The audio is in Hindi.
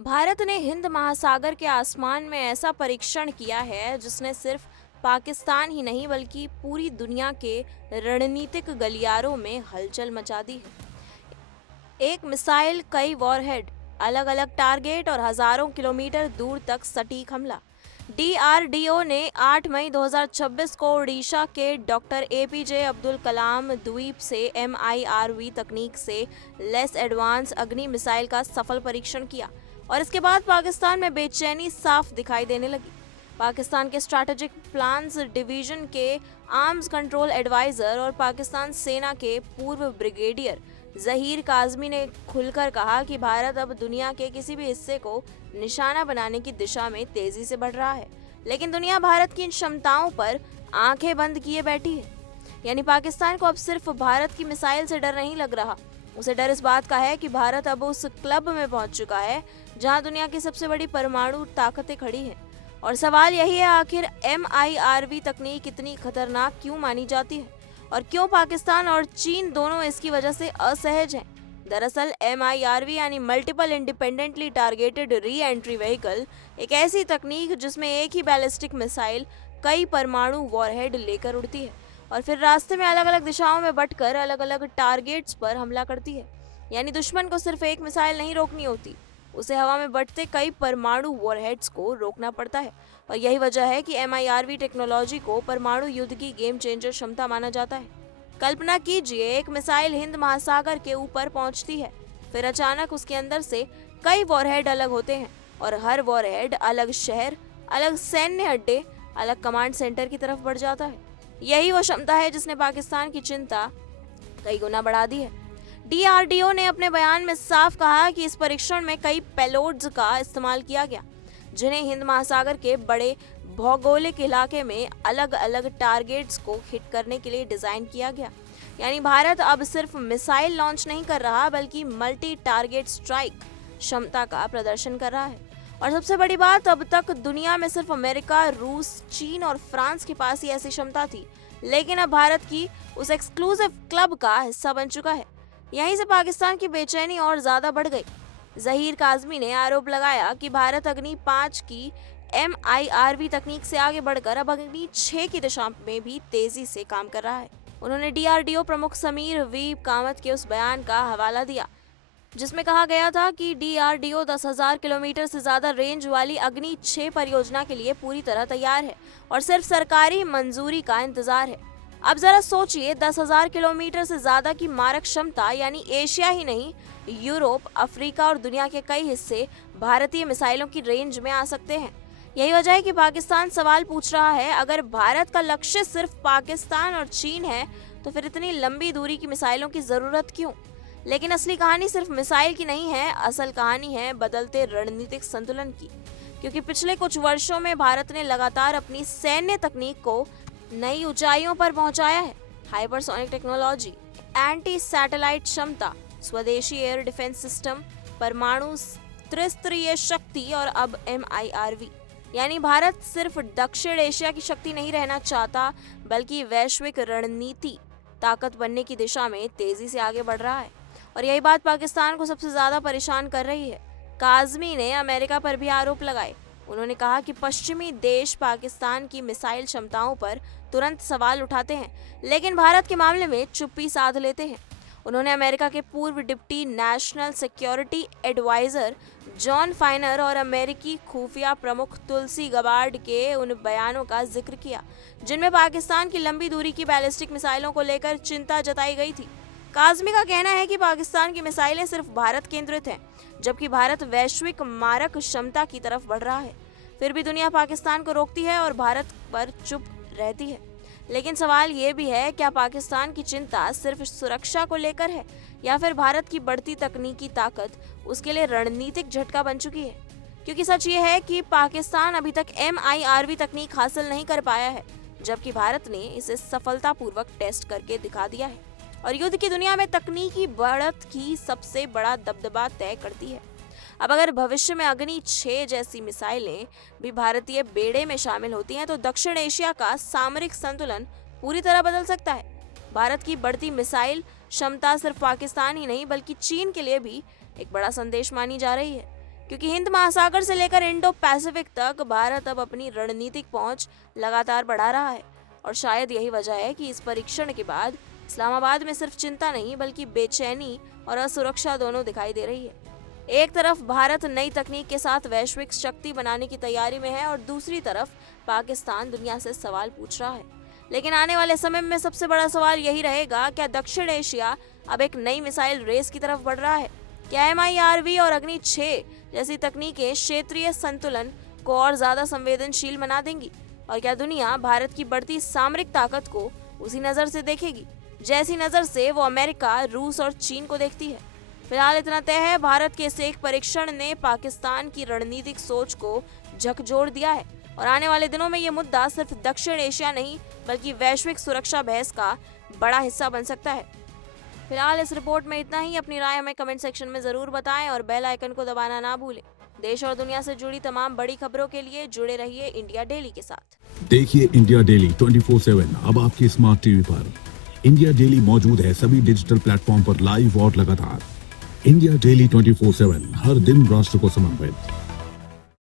भारत ने हिंद महासागर के आसमान में ऐसा परीक्षण किया है जिसने सिर्फ पाकिस्तान ही नहीं बल्कि पूरी दुनिया के रणनीतिक गलियारों में हलचल मचा दी है। एक मिसाइल, कई वॉरहेड, अलग अलग टारगेट और हजारों किलोमीटर दूर तक सटीक हमला। डीआरडीओ ने 8 मई 2026 को ओडिशा के डॉक्टर एपीजे अब्दुल कलाम द्वीप से एमआईआरवी तकनीक से लेस एडवांस अग्नि मिसाइल का सफल परीक्षण किया और इसके बाद पाकिस्तान में बेचैनी साफ दिखाई देने लगी। पाकिस्तान के स्ट्रैटेजिक प्लान्स डिवीजन के आर्म्स कंट्रोल एडवाइजर और पाकिस्तान सेना के पूर्व ब्रिगेडियर जहीर काजमी ने खुलकर कहा कि भारत अब दुनिया के किसी भी हिस्से को निशाना बनाने की दिशा में तेजी से बढ़ रहा है, लेकिन दुनिया भारत की इन क्षमताओं पर आंखें बंद किए बैठी है। यानी पाकिस्तान को अब सिर्फ भारत की मिसाइल से डर नहीं लग रहा, उसे डर इस बात का है कि भारत अब उस क्लब में पहुंच चुका है जहां दुनिया की सबसे बड़ी परमाणु ताकतें खड़ी हैं। और सवाल यही है, आखिर एमआईआरवी तकनीक इतनी खतरनाक क्यों मानी जाती है और क्यों पाकिस्तान और चीन दोनों इसकी वजह से असहज हैं? दरअसल एमआईआरवी यानी multiple independently targeted re entry vehicle एक ऐसी तकनीक जिसमें एक ही बैलिस्टिक मिसाइल कई परमाणु वॉरहेड लेकर उड़ती है और फिर रास्ते में अलग अलग दिशाओं में बंटकर अलग अलग टारगेट्स पर हमला करती है। यानी दुश्मन को सिर्फ एक मिसाइल नहीं रोकनी होती, उसे हवा में बढ़ते कई परमाणु वॉरहेड्स को रोकना पड़ता है। और यही वजह है कि एमआईआरवी टेक्नोलॉजी को परमाणु युद्ध की गेम चेंजर क्षमता माना जाता है। कल्पना कीजिए, एक मिसाइल हिंद महासागर के ऊपर पहुंचती है, फिर अचानक उसके अंदर से कई वॉरहेड अलग होते हैं और हर वॉरहेड अलग शहर, अलग सैन्य अड्डे, अलग कमांड सेंटर की तरफ बढ़ जाता है। यही वो क्षमता है जिसने पाकिस्तान की चिंता कई गुना बढ़ा दी है। डीआरडीओ ने अपने बयान में साफ कहा कि इस परीक्षण में कई पेलोड्स का इस्तेमाल किया गया, जिन्हें हिंद महासागर के बड़े भौगोलिक इलाके में अलग अलग टारगेट्स को हिट करने के लिए डिजाइन किया गया। यानी भारत अब सिर्फ मिसाइल लॉन्च नहीं कर रहा बल्कि मल्टी टारगेट स्ट्राइक क्षमता का प्रदर्शन कर रहा है। और सबसे बड़ी बात, अब तक दुनिया में सिर्फ अमेरिका, रूस, चीन और फ्रांस के पास ही ऐसी क्षमता थी, लेकिन अब भारत की उस एक्सक्लूसिव क्लब का हिस्सा बन चुका है। यहीं से पाकिस्तान की बेचैनी और ज्यादा बढ़ गई। जहीर काजमी ने आरोप लगाया कि भारत अग्नि 5 की एमआईआरवी तकनीक से आगे बढ़कर अब अग्नि 6 की दिशा में भी तेजी से काम कर रहा है। उन्होंने डीआरडीओ प्रमुख समीर वी कामत के उस बयान का हवाला दिया जिसमें कहा गया था कि डीआरडीओ 10,000 किलोमीटर से ज्यादा रेंज वाली अग्नि 6 परियोजना के लिए पूरी तरह तैयार है और सिर्फ सरकारी मंजूरी का इंतजार है। अब जरा सोचिए, 10,000 किलोमीटर से ज्यादा की मारक क्षमता, यानी एशिया ही नहीं, यूरोप, अफ्रीका और दुनिया के कई हिस्से भारतीय मिसाइलों की रेंज में आ सकते हैं। यही वजह है कि पाकिस्तान सवाल पूछ रहा है, अगर भारत का लक्ष्य सिर्फ पाकिस्तान और चीन है तो फिर इतनी लंबी दूरी की मिसाइलों की जरूरत क्यों? लेकिन असली कहानी सिर्फ मिसाइल की नहीं है, असल कहानी है बदलते रणनीतिक संतुलन की। क्योंकि पिछले कुछ वर्षों में भारत ने लगातार अपनी सैन्य तकनीक को नई ऊंचाइयों पर पहुंचाया है। हाइपरसोनिक टेक्नोलॉजी, एंटी सैटेलाइट क्षमता, स्वदेशी एयर डिफेंस सिस्टम, परमाणु त्रिस्तरीय शक्ति और अब एमआईआरवी। यानी भारत सिर्फ दक्षिण एशिया की शक्ति नहीं रहना चाहता बल्कि वैश्विक रणनीति ताकत बनने की दिशा में तेजी से आगे बढ़ रहा है। और यही बात पाकिस्तान को सबसे ज्यादा परेशान कर रही है। काजमी ने अमेरिका पर भी आरोप लगाए। उन्होंने कहा कि पश्चिमी देश पाकिस्तान की मिसाइल क्षमताओं पर तुरंत सवाल उठाते हैं, लेकिन भारत के मामले में चुप्पी साध लेते हैं। उन्होंने अमेरिका के पूर्व deputy national security adviser John Finer और अमेरिकी खुफिया प्रमुख तुलसी गबार्ड के उन बयानों का जिक्र किया जिनमें पाकिस्तान की लंबी दूरी की बैलिस्टिक मिसाइलों को लेकर चिंता जताई गई थी। काजमी का कहना है कि पाकिस्तान की मिसाइलें सिर्फ भारत केंद्रित हैं, जबकि भारत वैश्विक मारक क्षमता की तरफ बढ़ रहा है। फिर भी दुनिया पाकिस्तान को रोकती है और भारत पर चुप रहती है। लेकिन सवाल ये भी है, क्या पाकिस्तान की चिंता सिर्फ सुरक्षा को लेकर है या फिर भारत की बढ़ती तकनीकी ताकत उसके लिए रणनीतिक झटका बन चुकी है? क्योंकि सच ये है कि पाकिस्तान अभी तक एमआईआरवी तकनीक हासिल नहीं कर पाया है, जबकि भारत ने इसे सफलतापूर्वक टेस्ट करके दिखा दिया है और युद्ध की दुनिया में तकनीकी बढ़त की सबसे बड़ा दबदबा तय करती है। अब अगर भविष्य में अग्नि 6 जैसी मिसाइलें भी भारतीय बेड़े में शामिल होती हैं तो दक्षिण एशिया का सामरिक संतुलन पूरी तरह बदल सकता है। भारत की बढ़ती मिसाइल क्षमता सिर्फ पाकिस्तान ही नहीं बल्कि चीन के लिए भी एक बड़ा संदेश मानी जा रही है। क्योंकि हिंद महासागर से लेकर इंडो पैसिफिक तक भारत अब अपनी रणनीतिक पहुंच लगातार बढ़ा रहा है। और शायद यही वजह है कि इस परीक्षण के बाद इस्लामाबाद में सिर्फ चिंता नहीं बल्कि बेचैनी और असुरक्षा दोनों दिखाई दे रही है। एक तरफ भारत नई तकनीक के साथ वैश्विक शक्ति बनाने की तैयारी में है और दूसरी तरफ पाकिस्तान दुनिया से सवाल पूछ रहा है। लेकिन आने वाले समय में सबसे बड़ा सवाल यही रहेगा, क्या दक्षिण एशिया अब एक नई मिसाइल रेस की तरफ बढ़ रहा है? क्या MIRV और अग्नि 6 जैसी तकनीकें क्षेत्रीय संतुलन को और ज्यादा संवेदनशील बना देंगी? और क्या दुनिया भारत की बढ़ती सामरिक ताकत को उसी नजर से देखेगी जैसी नजर से वो अमेरिका, रूस और चीन को देखती है? फिलहाल इतना तय है, भारत के इस एक परीक्षण ने पाकिस्तान की रणनीतिक सोच को झकझोर दिया है और आने वाले दिनों में ये मुद्दा सिर्फ दक्षिण एशिया नहीं बल्कि वैश्विक सुरक्षा बहस का बड़ा हिस्सा बन सकता है। फिलहाल इस रिपोर्ट में इतना ही। अपनी राय हमें कमेंट सेक्शन में जरूर बताएं और बेल आइकन को दबाना ना भूलें। देश और दुनिया से जुड़ी तमाम बड़ी खबरों के लिए जुड़े रहिए इंडिया डेली के साथ। देखिए इंडिया डेली 24/7 अब आपके स्मार्ट टीवी पर। इंडिया डेली मौजूद है सभी डिजिटल प्लेटफॉर्म पर लाइव और लगातार। इंडिया डेली 24/7 हर दिन राष्ट्र को समर्पित।